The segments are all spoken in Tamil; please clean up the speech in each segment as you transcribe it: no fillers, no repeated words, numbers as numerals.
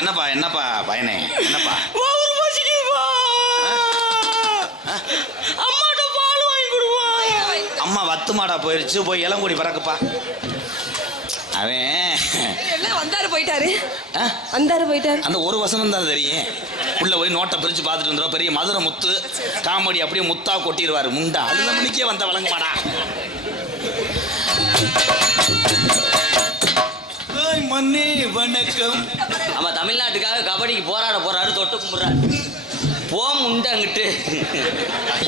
என்னப்பா என்னப்பா பயனே என்னப்பா? அம்மா வத்து மாடா போயிருச்சு, போய் இளங்குடி பறக்குப்பா. அவன் வந்தாரு போயிட்டாரு. அந்த ஒரு வசனம் தான் தெரியும். உள்ள போய் நோட்டை பிரிச்சு பார்த்துட்டு வந்துடும். பெரிய மதுரை முத்து காமெடி அப்படியே முத்தா கொட்டிடுவாரு முண்டா. அதுல மணிக்கே வந்த வழங்க மாடா. மன்னே வணக்கம். அவன் தமிழ்நாட்டுக்காக கபடிக்கு போராட போறாரு, தொட்டு கும்பிடுறாரு. போ முண்டங்கிட்டு.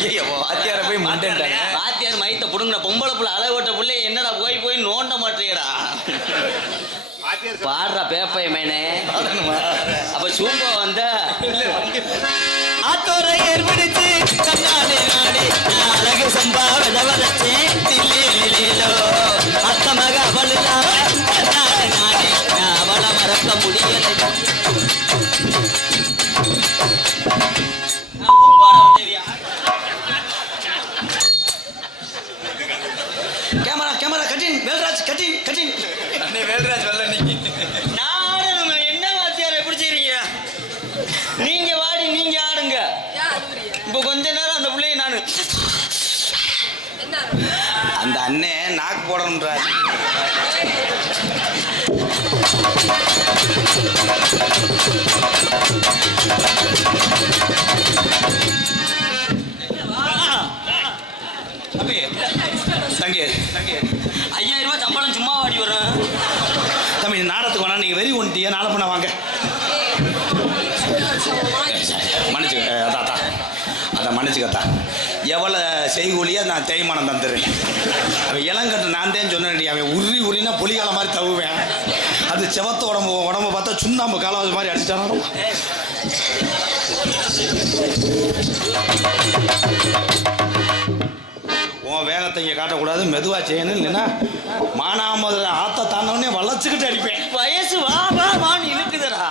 ஐயோ வாத்தியார போய் முண்டன்றாங்க. வாத்தியார் மைத்த புடுங்கின பொம்பளை புள்ள அழகோட்ட புள்ளை என்னடா போய் நோண்ட மாட்டேடா. பாடுறா பேப்பை மேனே. அப்ப சூம்பா வந்த ஆத்தோரை ஏற்படுத்தி கண்ணாடி நாடி அழகு சம்பா விதவதச்சே அத்த மக அவள் நாடி அவளை மறக்க முடியலை. கேமரா கட்டின் வேல்ராஜ் கட்டின் கட்டின். வேல்ராஜ் வரல நீங்க. நானும் என்ன வாத்தியாரை பிடிச்சிருக்கீங்க? நீங்க வாடி நீங்க ஆடுங்க. இப்போ கொஞ்ச நேரம் அந்த பிள்ளைய நானு அந்த அண்ணே நாக்கு போடணுன்றார். தங்கி 5000 ரூபாய் சம்பளம் சும்மா வாடி வரும். தம்பி நாடத்துக்கு வேணா நீங்க வெறி ஒன்ட்டிய நாளை பண்ண வாங்க. மன்னிச்சுக்க அதான் மன்னிச்சுக்கத்தா. எவ்வளோ செய்கூலியாக நான் தேய்மானம் தந்துடுறேன். அவன் இளங்கட்டு நான் தான் சொன்னேன். அவன் உரினா புலிகால மாதிரி தவுவேன். அது செவத்த உடம்பு பார்த்தா சுண்ணாம்பு காலாவது மாதிரி அடிச்சிட்டானோ. உன் வேகத்தை இங்கே காட்டக்கூடாது, மெதுவாக செய்யணும். இல்லைன்னா மானாமது ஆத்த தாண்டவனே வளைச்சுக்கிட்டு அடிப்பேன். வயசு வா வான்னு இழுக்குதுடா.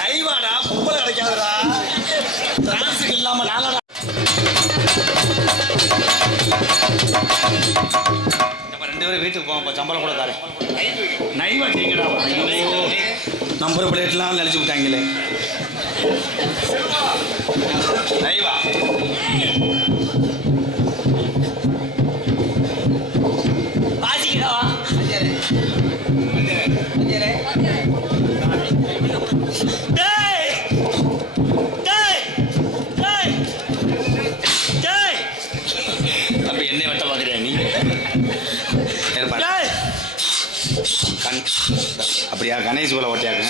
நைவாடா பொம்பளை கிடைக்காதுடா. டிரான்ஸுக்கு இல்லாமல் நாளடா. நம்ம 2 பேரும் வீட்டுக்கு போவோம். சம்பளம் கூட தாரேன். நைவா செய்யுங்கடா. நம்பர் பிளேட்லாம் நினைச்சு விட்டாங்களே. நைவா என்னை வெட்ட பார்க்குறியா நீ? அப்படியா கணேஷ் போல ஓட்டியாக்க.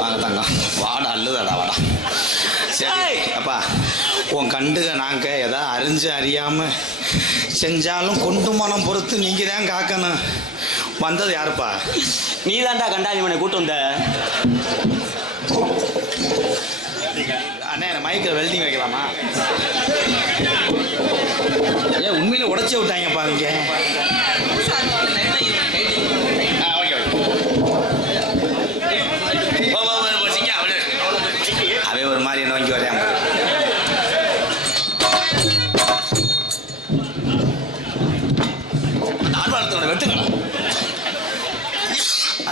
வாங்க தங்கம் வாடா அல்லுதாடா வாடா. சரி அப்பா உன் கண்டுக நாங்கள் எதாவது அறிஞ்சு அறியாமல் செஞ்சாலும் கொண்டு மனம் பொறுத்து நீங்கள் தான் காக்கணும். வந்தது யாருப்பா? நீ தான்டா கண்டாதி மனை கூட்டு வந்த. அண்ணே மைக்கில் வெல்டிங் வைக்கலாமா? ஏன் உண்மையில உடச்சி விட்டாங்கப்பா இங்கே. அவன் ஒரு மாதிரி நோக்கி வரையாம ஆர்ப்பாட்டத்தோட வெட்டுங்களா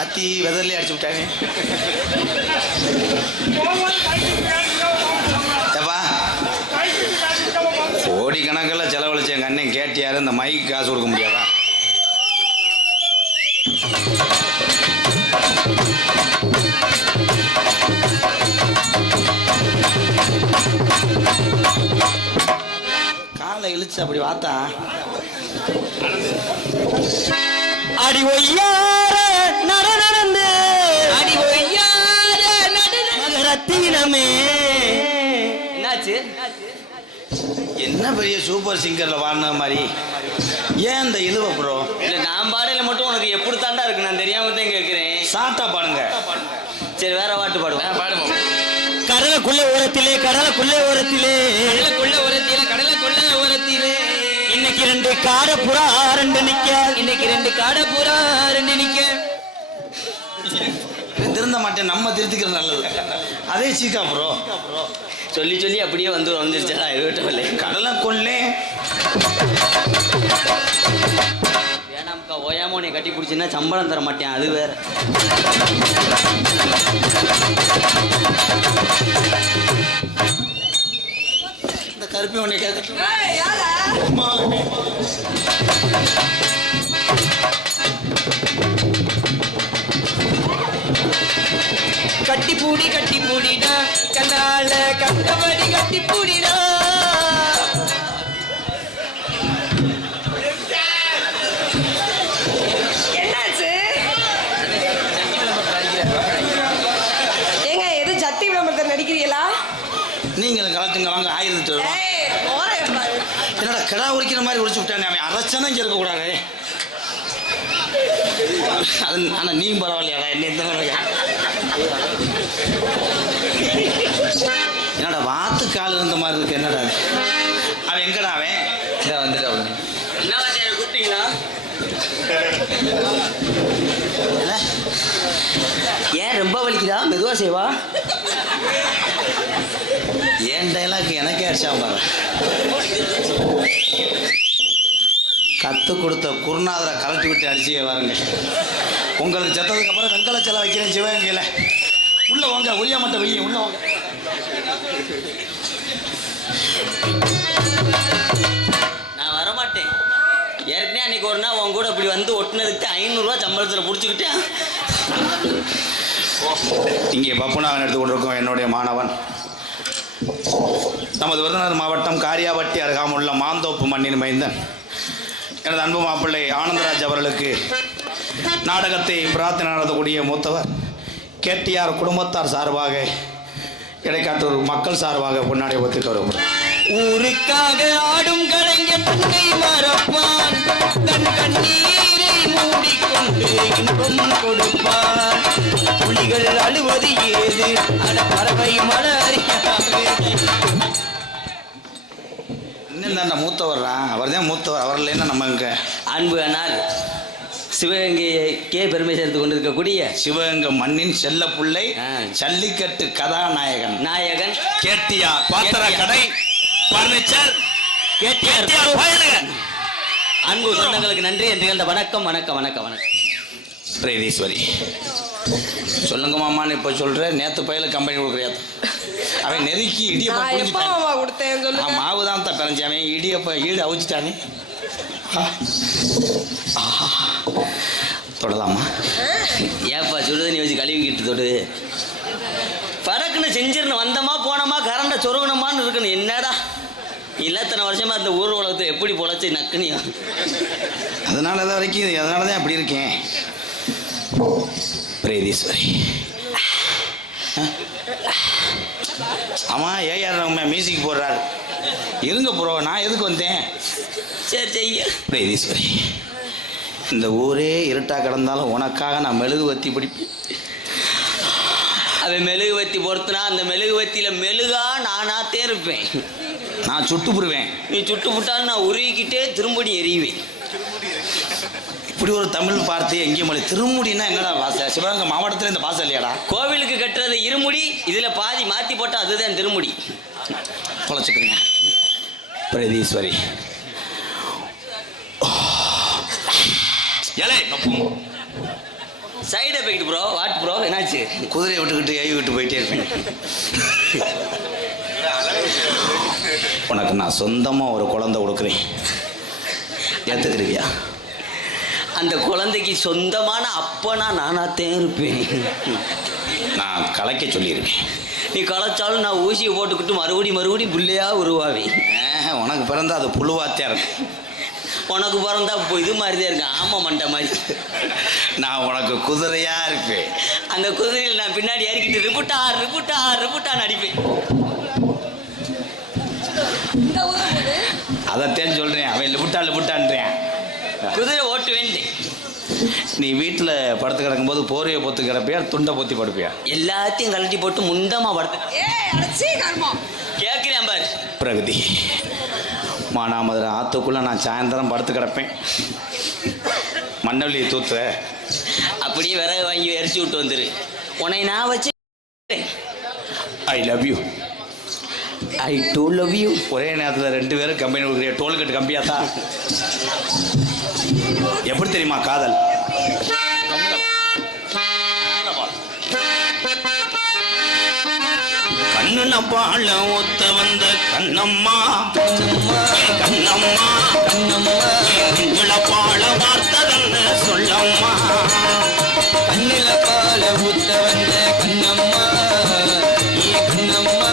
அத்தி வெதர்லேயே அடிச்சு விட்டாங்க. கோடிக்கணக்கில் செலவழிச்ச எங்கள் அண்ணன் கேட்டியாரு. இந்த மைக்கு காசு கொடுக்க முடியாதா? காலை இழுச்சு அப்படி பார்த்தா அடி ஒய்யார நடந்து அடி ஒய்யார ரத்தினமே. என்னாச்சு? என்ன பெரிய சூப்பர் சிங்கர்ல வாடின மாதிரி ஏன் இந்த இழுவ ப்ரோ? இல்லை நான் பாடையில மட்டும் உனக்கு எப்படி தாண்டா இருக்கு? நான் தெரியாம தான் கேட்கிறேன். சாட்டா பாடுங்க. சரி வேற பாட்டு பாடுவேன். பாடுவோம். கடலுக்குள்ள ஓரத்திலே கடலுக்குள்ள ஓரத்திலே கடலுக்குள்ள ஓரத்திலே கடலுக்குள்ள ஓரத்திலே இன்னைக்கு 2 காடை புறா 2 நிக்க. இன்னைக்கு 2 காடை புறா 2 நிக்க. இவன் திருந்த மாட்டேன், நம்ம திருத்திக்கிறது நல்லது. அதே சீக்கா ப்ரோ சொல்லி சொல்லி அப்படியே வந்துருச்சா வீட்டவில்லை. கடலை கொள்ளே வேணாம்க்கா, ஓயாம உன்னை கட்டி பிடிச்சின்னா சம்பளம் தர மாட்டேன், அது வேற. இந்த கருப்பி உன்னை கேட்க கட்டி பூடிடா கண்ணால கண்டபடி கட்டி பூடிடா. என்னாச்சு ஏங்க? எது ஜட்டி விளம்பரத்தை நடிக்கிறீங்களா? நீங்கள் கலத்துங்களாங்க 1000 ரூபா. என்னடா கிடா உரிக்கிற மாதிரி உரிச்சு விட்டானே, அவன் அரைச்சானே இங்கே இருக்கக்கூடாது. அது ஆனால் நீ பரவாயில்லையாடா, என்ன இந்த என்னடா வாத்து கால் இருந்த மாதிரி இருக்கு. என்னடா அவன் எங்கடா அவன்? இதை வந்துட்டு அவன் என்ன வாத்தியார் கூப்பிட்டீங்களா? ஏன் ரொம்ப வலிக்குதா? மெதுவா செய்வா. ஏன் டைலாக் எனக்கே அடிச்சா பாரு. கற்றுக் கொடுத்த குருநாதரை கலட்டி விட்டு அடிச்சே வாருங்க. உங்களுக்கு செத்ததுக்கு அப்புறம் வெங்கல சிலை வைக்கிறேன் சிவகங்கையில். உள்ள வாங்க, ஒளியா மட்டும் வெய்ய உள்ள வாங்க. நான் வரமாட்டேன். ஏற்கனவே அன்னைக்கு ஒரு நாள் உன் கூட இப்படி வந்து ஒட்டினதுக்கு 500 ரூபா சம்பளத்தில் பிடிச்சிக்கிட்டேன். இங்கே பப்புனாவன் எடுத்துக்கொண்டிருக்கோம் என்னுடைய மாணவன். நமது விருதுநகர் மாவட்டம் காரியாபட்டி அருகாமுள்ள மாந்தோப்பு மண்ணின் மைந்தன் எனது அன்பு மாப்பிள்ளை ஆனந்தராஜ் அவர்களுக்கு நாடகத்தை பிரார்த்தனை நடத்தக்கூடிய மூத்தவர் கேடிஆர் குடும்பத்தார் சார்பாக இடைக்காட்டூர் மக்கள் சார்பாக பொன்னாடை ஒத்துக்க வருகிறார். ஊருக்காக ஆடும் கலைஞன் தன்னை மறப்பான், தன் கண்ணீரை மூடிக்கொண்டு இன்பம் கொடுப்பான். புலிகள் அழுவது ஏது, அட பறவை மலரியாது. இன்னும் தாண்டா மூத்தவர்றா, அவர் தான் மூத்தவர். அவர் இல்லைன்னா நம்ம இங்கே அன்பு அண்ணார் சிவகங்கைக்கே பெருமை சேர்த்து கொண்டிருக்கக்கூடிய சிவகங்கை மண்ணின் செல்ல பிள்ளை ஜல்லிக்கட்டு கதாநாயகன் நாயகன் கேடிஆர் பாத்திர கடை பர்னிச்சர் கேடிஆர் அன்பு சொந்தங்களுக்கு நன்றி என்று கண்ட வணக்கம் வணக்கம் வணக்கம் வணக்கம். பிரேதீஸ்வரி சொல்லுங்க மாமான்னு இப்போ சொல்கிறேன். நேற்று பையில கம்பெனி கொடுக்குறியா? அவன் நெருக்கி இடியப்பம் மாவு தான் பிறஞ்சி. அவன் இடியப்ப ஈடு அவிச்சிட்டானே. தொடலாமா? ஏப்பா சுடுதண்ணி வச்சு கழுவிக்கிட்டு தொடு. பறக்குன்னு செஞ்சிடணும். வந்தமா போனோமா கரண்ட சொருகணுமான்னு இருக்கணும். என்னடா இத்தனை வருஷமா அந்த ஊர் உலகத்தை எப்படி பொழைச்சி நக்குனியா? அதனால தான் வரைக்கும் அதனால தான் அப்படி இருக்கேன். பிரேதீஸ்வரி ஆமாம் ஏஆர் மியூசிக் போடுறாரு. இருங்க ப்ரோ, நான் எதுக்கு வந்தேன்? சரி செய்ய. பிரேதீஸ்வரி இந்த ஊரே இருட்டா கிடந்தாலும் உனக்காக நான் மெழுகுவத்தி பிடிப்பேன். அவன் மெழுகுவத்தி பொறுத்துனா அந்த மெழுகுவத்தியில மெழுகா நானாத்தே இருப்பேன். நான் சுட்டுப்புடுவேன். நீ சுட்டு விட்டாலும் நான் உருகிக்கிட்டே திரும்படி எறிவேன். இப்படி ஒரு தமிழ் பார்த்து எங்கேயும் மொழி. திருமுடினா என்னடா பாசை? சிவகங்கை மாவட்டத்தில் இந்த பாசை இல்லையாடா? கோவிலுக்கு கட்டுறது இருமுடி, இதுல பாதி மாத்தி போட்டா அதுதான் திருமுடி. தொலைச்சுக்கிறீங்க. Pretheeswari side effect bro. What bro, என்னாச்சு? குதிரையை விட்டுக்கிட்டு ஏவி விட்டு போயிட்டே இருப்பேன். உனக்கு நான் சொந்தமாக ஒரு குழந்தை கொடுக்குறேன், ஏற்றுக்கிறீயா? அந்த குழந்தைக்கு சொந்தமான அப்பனா நானாத்தே இருப்பேன். நான் கலைக்க சொல்லியிருக்கேன். நீ கலைச்சாலும் நான் ஊசியை போட்டுக்கிட்டு மறுபடி புள்ளையா உருவாவேன். உனக்கு பிறந்தா அது புழுவாத்தியா இருக்கும். உனக்கு பிறந்தா இப்போ இது மாதிரி தான் இருக்கு, ஆமா மண்டை மாதிரி. நான் உனக்கு குதிரையா இருப்பேன். அந்த குதிரையில் நான் பின்னாடி ஏறிக்கிட்டு ரிப்புட்டா நடிப்பேன். அதைத்தான் சொல்றேன். அவன் லிபுட்டான்றேன். குதிரை ஓட்டு வேண்டேன். நீ வீட்டில் படுத்து கிடக்கும்போது போரையை பொத்து கிடப்பியா, துண்டை பொத்தி படுப்பியா? எல்லாத்தையும் கழட்டி போட்டு முண்டமா படுத்து கேட்கிறேன் பாரு. பிரகதி மானாமதுரை ஆற்றுக்குள்ளே நான் சாயந்தரம் படுத்து கிடப்பேன். மண்ணவள்ளியை தூத்து அப்படியே விறகு வாங்கி எரிச்சு விட்டு வந்துரு. உன்னை நான் வச்சு I love you. I too love you. ஒரே நேரத்தில் 2 பேரும் கம்பெனி கொடுக்குற டோல்கட்டு கம்பியாத்தா. எப்படி தெரியுமா காதல்? கண்ணுல பாழ ஒத்த வந்த கண்ணம்மா கண்ணம்மா கண்ணுல பாழ வார்த்ததன்னு சொல்லம்மா. கண்ணில பால ஊத்த வந்த கண்ணம்மா ஏ கண்ணம்மா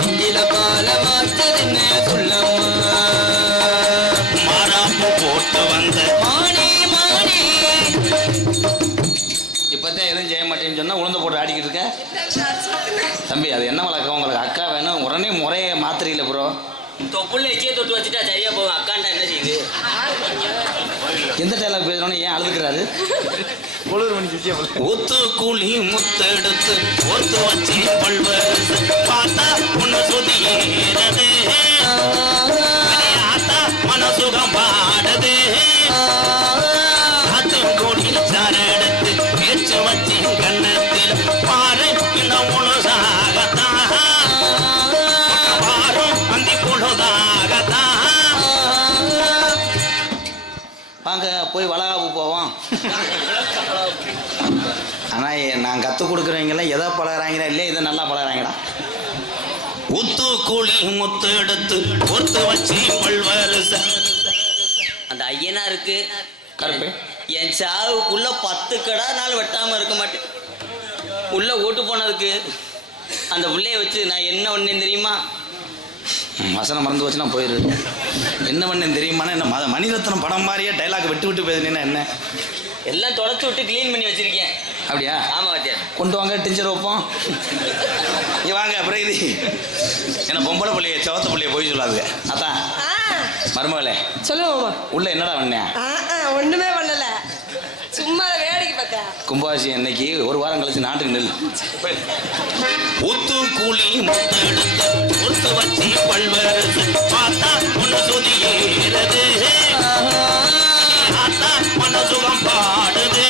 நெஞ்சில பால வார்த்ததென்ன சொல்லம்மா. மாறாப்பு போட்டு வந்த மானே மானே. இப்பதான் எதுவும் செய்ய மாட்டேன்னு சொன்னா உளுந்த போட்டு ஆடிக்கிட்டு இருக்க. தம்பி அது என்ன வழக்கம்? உங்களுக்கு அக்கா வேணும் உடனே முறையை மாத்திரையில ப்ரோ. தொப்புள்ள எச்சியை தொட்டு வச்சுட்டா சரியா போகும். அக்காண்டா என்ன செய்யுது? எந்த டைலாக் பேசுறோன்னு ஏன் அழுதுக்கிறாரு? ஒத்து கூலி முத்தெடுத்து ஒத்து வச்சு பல்வரசு பார்த்தா உன்னை சுதியேறது ஆத்தா மனசுகம் பாடுது ஆத்து கோடி சாரெடுத்து பேச்சு வச்சு கண்ணத்தில் பாரு இன்னும் முழுசாகத்தான் பாரும் அந்தி பொழுதாகத்தான். வாங்க போய் வளகாப்பு போவோம். ஆனால் நான் கற்றுக் கொடுக்குறவங்களாம் எதை பழகிறாங்களா இல்லையா இதை நல்லா பழகிறாங்களா? உத்து கூலி முத்து எடுத்து பொறுத்து வச்சு பல்வரச. அந்த ஐயனாருக்கு கருப்பு என் சாவுக்குள்ள 10 கடா நாள் வெட்டாம இருக்க மாட்டேன். உள்ள ஓட்டு போனதுக்கு அந்த பிள்ளைய வச்சு நான் என்ன ஒண்ணு தெரியுமா? வசனம் மறந்து வச்சுனா போயிரு. என்ன பண்ணேன் தெரியுமானா என்ன மணிரத்னம் படம் மாதிரியே டைலாக் விட்டு விட்டு பேசுனீங்கன்னா என்ன? எல்லாம் தொடச்சு விட்டு கிளீன் பண்ணி வச்சிருக்கேன். அப்படியா? ஆமா வாத்தியார். கொண்டு வாங்க டிஞ்சர் வைப்போம். இங்கே வாங்க அப்புறம் இது என்ன பொம்பளை பிள்ளைய சவத்த பிள்ளைய போய் சொல்லாது. அதான் மருமகளே சொல்லுவோமா? உள்ள என்னடா பண்ண? ஒண்ணுமே பண்ணல, சும்மா வேடிக்கை பார்த்தேன். கும்பாசி அன்னைக்கு 1 வாரம் கழிச்சு நாட்டுக்கு நெல் ஊத்து கூலி முத்து எடுத்து ஒத்து வச்சு பல்வரசு பார்த்தா ஒன்று சுதியேறது ஆத்தா மனசுகம் பாடுது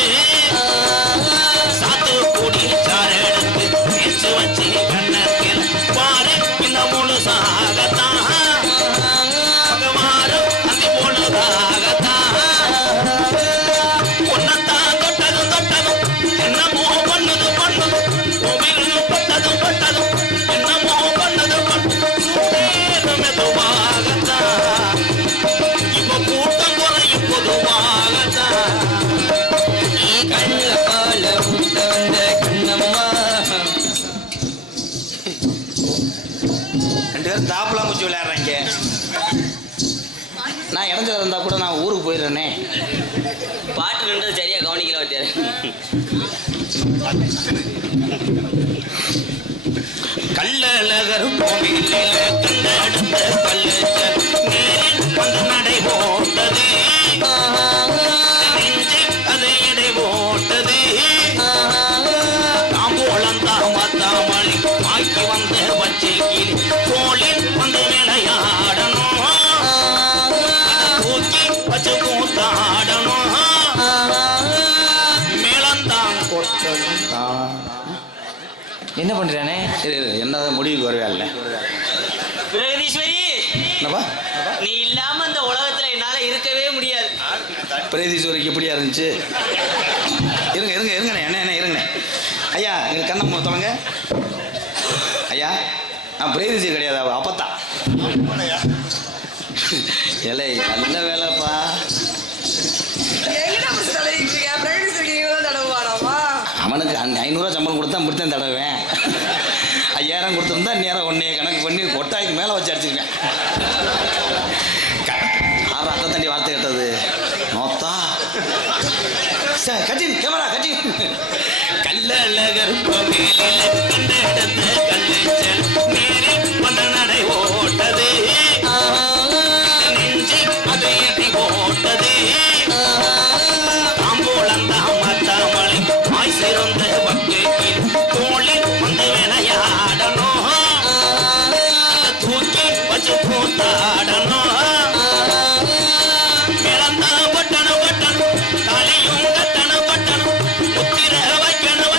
சாத்து கூடி சார எடுத்து பேச்சு வச்சு கண்ணத்தில் பாரு இந்த முழுசாகத்தான் மாறும் அந்த பொழுதாகத்தான். ஒன்னத்தான் தொட்டதும் தொட்டதும் என்னமோ பண்ணது பண்ணது பட்டதும் பட்டதும் என்னமோ பண்ணது பண்ணது மெதுவாகத்தான். இப்ப கூட்டம் குறையும் பொதுவாகத்தான். கண்ணுல பால ஊத்த வந்த கண்ணம்மா. 2 பேரும் தாப்பலாம் குச்சி விளையாடுறாங்க. நான் இடைஞ்சல இருந்தா கூட நான் ஊருக்கு போயிடுறேனே. பாட்டு நின்றது சரியா கவனிக்கல வாத்தியார். கள்ளழகர் கோவிலில் கண்டெடுத்த கல்லுச்சல் நேரில் வந்து நடை போட்டது நெஞ்சு அதை இடை போட்டது தாம்போளம் தாமத்தாமளி ஆக்கி வந்த பச்சை கிளி தோளில் வந்து விளையாடணும் தூக்கி வச்சு கூத்தாடணும் மேலந்தான் கொட்டதும் தான். என்ன பண்றானே? என்ன முடிவுக்கு வரவே இல்லை. பிரகதீஸ்வரி, என்னப்பா நீ இல்லாம இந்த உலகத்துல என்னால இருக்கவே முடியாது. பிரதீஸ்வரிக்கு எப்படியா இருந்துச்சு? இருங்க இருங்க இருங்கண்ணே என்ன இருங்கண்ணே. ஐயா எங்க கண்ணம்மா சொல்லுங்க. ஐயா நான் பிரதீஸ்வரி கிடையாது, அவ அப்பத்தா. இலை நல்ல வேலைப்பா. எங்கிட்ட அப்படி தடவிட்டு இருக்க? பிரகடீஸ்வரி தான் தடவுவானாமா? அவனுக்கு 500 சம்பளம் கொடுத்தா முடித்தான் தடவேன். 5000 கொடுத்துருந்தா நேரம் ஒன்னே கணக்கு பண்ணி கொட்டாய்க்கு மேலே வச்சு அடிச்சிருக்கேன். ஆறு அத்தை தண்டி வார்த்தை கேட்டது நோத்தா கட்டி கேமரா கட்டி. கள்ளழகர் கோவிலில் கண்டெடுத்த கல்லுச்சல் நேரில் வந்த நடை ஓட்டது நெஞ்சு அதை எட்டி ஓட்டது தாம்போளம் தாமத்தாமலை ஆய் சிறந்த பக்கையில் தோளில் வந்து விளையாடணும் தூக்கி வச்சு கூத்தாடணும் இழந்தா பட்டணும் பட்டணும் தலையும் கட்டணும் பட்டணும் முத்திர வைக்கணும்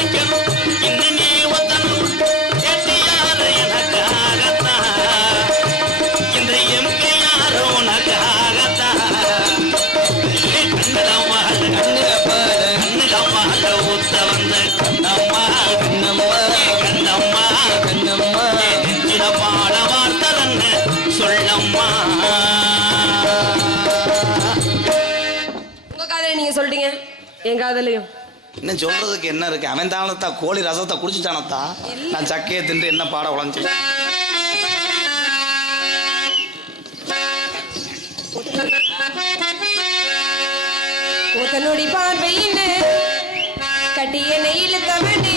வந்த கண்ணம்மா கண்ணம்மா கண்ணம்மா கண்ணம்மா நெஞ்சில பாட வார்த்தை தன்ன சொல்லம்மா. உங்க காதலை நீங்க சொல்லிட்டீங்க, என் காதலையும் இன்னும் சொல்றதுக்கு என்ன இருக்கு? அவன் தானத்தா கோழி ரசத்தை குடிச்சுட்டானத்தா. நான் சக்கையை தின்று என்ன பாட உழைஞ்சு. தன்னுடைய பார்வையில் கட்டிய நெயில் தவணி.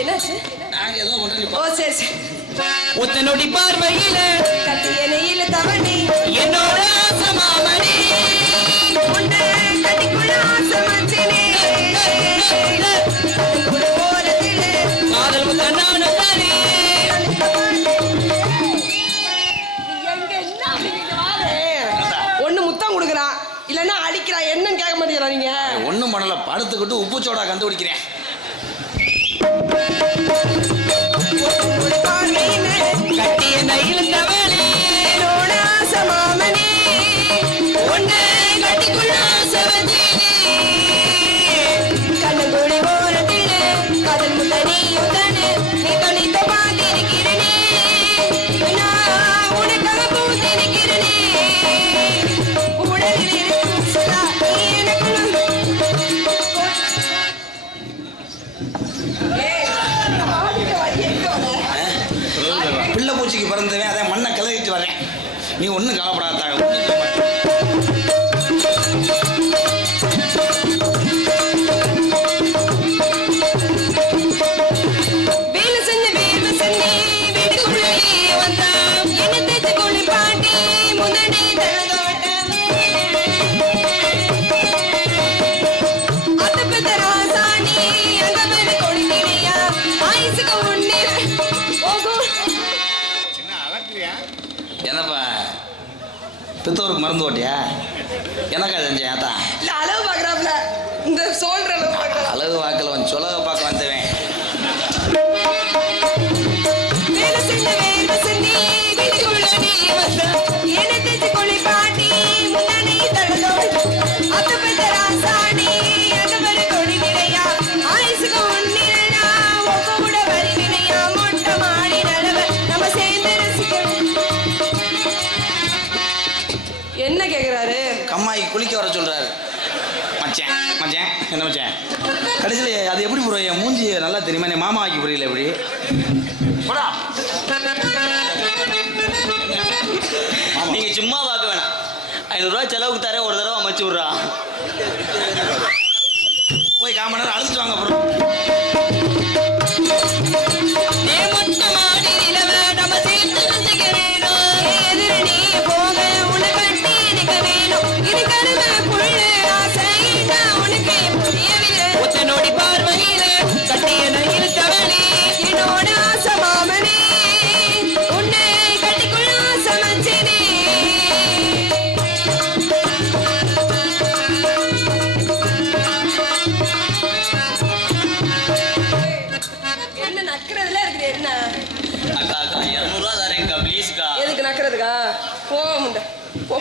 என்னாச்சு? ஓ சரி சரி. ஒத்தனோடி பார்வையில கட்டிய நெயில் தவணி என்னோட ஆசமாமணி உன்னை கட்டிக்குள்ள ஆசை வச்சினே. ஓரத்திலே காதல் முத்தனான தானே ஒண்ணு முத்தம் கொடுக்குறான், இல்லன்னா அடிக்கிறான். என்னன்னு கேட்க மாட்டேங்கிறா நீங்க? ஒண்ணும் பண்ணல, படுத்துக்கிட்டு உப்பு சோடா கண்டுபிடிக்கிறேன். கட்டிய நயில் தவளி என்னோட ஆசை மாமனே உன்னை கட்டிக்குள்ள சவதி கண்ணங்குடி ஓரத்திலே காதல் முத்தனையும் தானே நீ கணித்த பார்த்திருக்கிறனே. நான் உனக்காக பூத்திருக்கிறனே. உடலில் இருக்கும் சுதா நீ எனக்குள்ள. பிள்ளை பூச்சிக்கு பிறந்தவன் அதை மண்ணை கிளறிட்டு வரேன். நீ ஒன்றும் கவலைப்படாத. வேலை செஞ்ச வேலை செஞ்சு வீட்டுக்குள்ளே வந்தான். என்ன தேய்ச்சி குளிப்பாட்டி முன்னாடி தழுதோட்டம். அத்த பெத்த ராசாணி அந்த மேல கொடுக்கிறியா ஆயுசுக்கு முன்னே. ஓகோ என்னப்பா பித்தோருக்கு மருந்து ஓட்டியா? எனக்கா செஞ்சேன் ஏத்தா? இல்ல அளவு பாக்குறாப்ல, இந்த சொல்ற அளவு பாக்குறா. அழகு வாக்கலவன் சொலக பார்க்க வந்தவன். வேலை செஞ்ச வேலை செஞ்சு வீட்டுக்குள்ள நீ வந்தான். என்ன தேய்ச்சி குளிப்பாட்டி முன்னாடி தழுதோட்டம். அத்த பெத்த ராசாணி அந்த மேல கொடுக்கிறியா ஆயுசுக்கு முன்னிலையா. உங்க கூட வருவினையா மொட்டை மாடி நலவ நம்ம சேர்ந்து ரசிக்கணும். என்ன கேக்குறாரு? கம்மாய்க்கு குளிக்க வர சொல்றாரு. மச்சான் மச்சான் என்ன மச்சான்? கடைசியில் அது எப்படி ப்ரோ என் மூஞ்சி நல்லா தெரியுமா? நீ மாமா ஆக்கி புரியல எப்படி? போடா. நீங்க சும்மா பார்க்க வேணாம். 500 ரூபாய் செலவுக்கு தரேன், ஒரு தடவை அமைச்சு விட்றா. போய் 1/4 மணி நேரம் அழுத்துட்டு வாங்க ப்ரோ. எதிர நீ போக உன்னை கட்டி நிக்க வேணும். இது கருமை புல்லு ஆசையிட்டா உனக்கு புரியவில்லை. ஒத்தனோடி பார்வையில கட்டிய நயில் தவளி என்னோட ஆசை மாமனே உன்னை கட்டிக்குள்ள ஆசை மச்சினே. என்ன நக்கிறதுல இருக்குது? என்ன அக்கா அக்கா 200 ரூபா தரேன்க்கா ப்ளீஸ்க்கா. எதுக்கு நக்கிறதுக்கா? போக போ.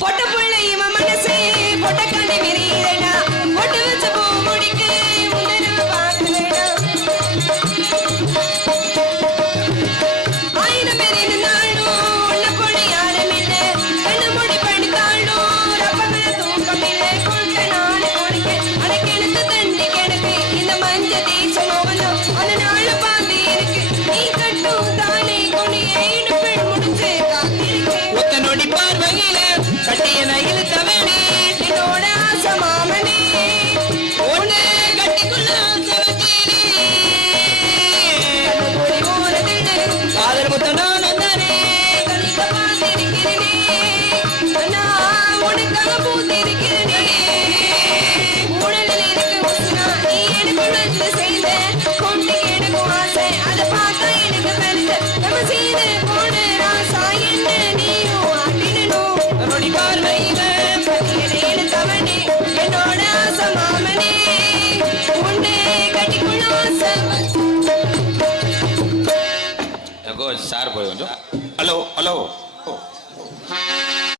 பொட்ட புள்ள இவன் மனசு பொட்ட கண்ணி விரியிடா. பொட்டு வச்ச பூ முடிக்கு முன்ன நம்ம பார்க்கலடா. 1000 பேர் இருந்தாலும் உன்னை போல யாரும் இல்லை. கண்ணு மூடி படுத்தாலும் ரப்பங்கள தூக்கம் இல்லை. கொண்ட நாடு கொடுக்க அடக்கு எடுத்து தண்ணி கிடக்கு. இந்த மஞ்ச தேய்ச்ச மோகனம் அந்த நாள் பார்த்து இருக்கு. நீ கட்டும் தானே கொண்டு ஏழு பெண் முடிச்சு காத்திருக்கு. ஒத்தனோடி பார்வையில கட்டிய நயில் தவளி என்னோட ஆசை மாமனே உன்னை கட்டிக்குள்ள சவத்தினி கண்ணு மூடி ஓரத்திலே காதல் முத்தனான தானே கணிக்க பார்த்திருக்கிறேனே. நான் உனக்காக பூத்திருக்கிறேனே. உடலில் இருக்கு உசுனா நீ எனக்கு நன்மை செய்த. கொண்டு எடுக்கும் ஆசை அதை பார்த்தா எனக்கு பெருசு. நம்ம செய்து போன ராசா என்ன நீயும் ஆட்டினனும். ஒத்தனோடி பார்வையில என்னை தவணே என்னோட ஆசை மாமனே உன்னை கட்டிக்குள்ள ஆசை. சார் போய் கொஞ்சம். Hello hello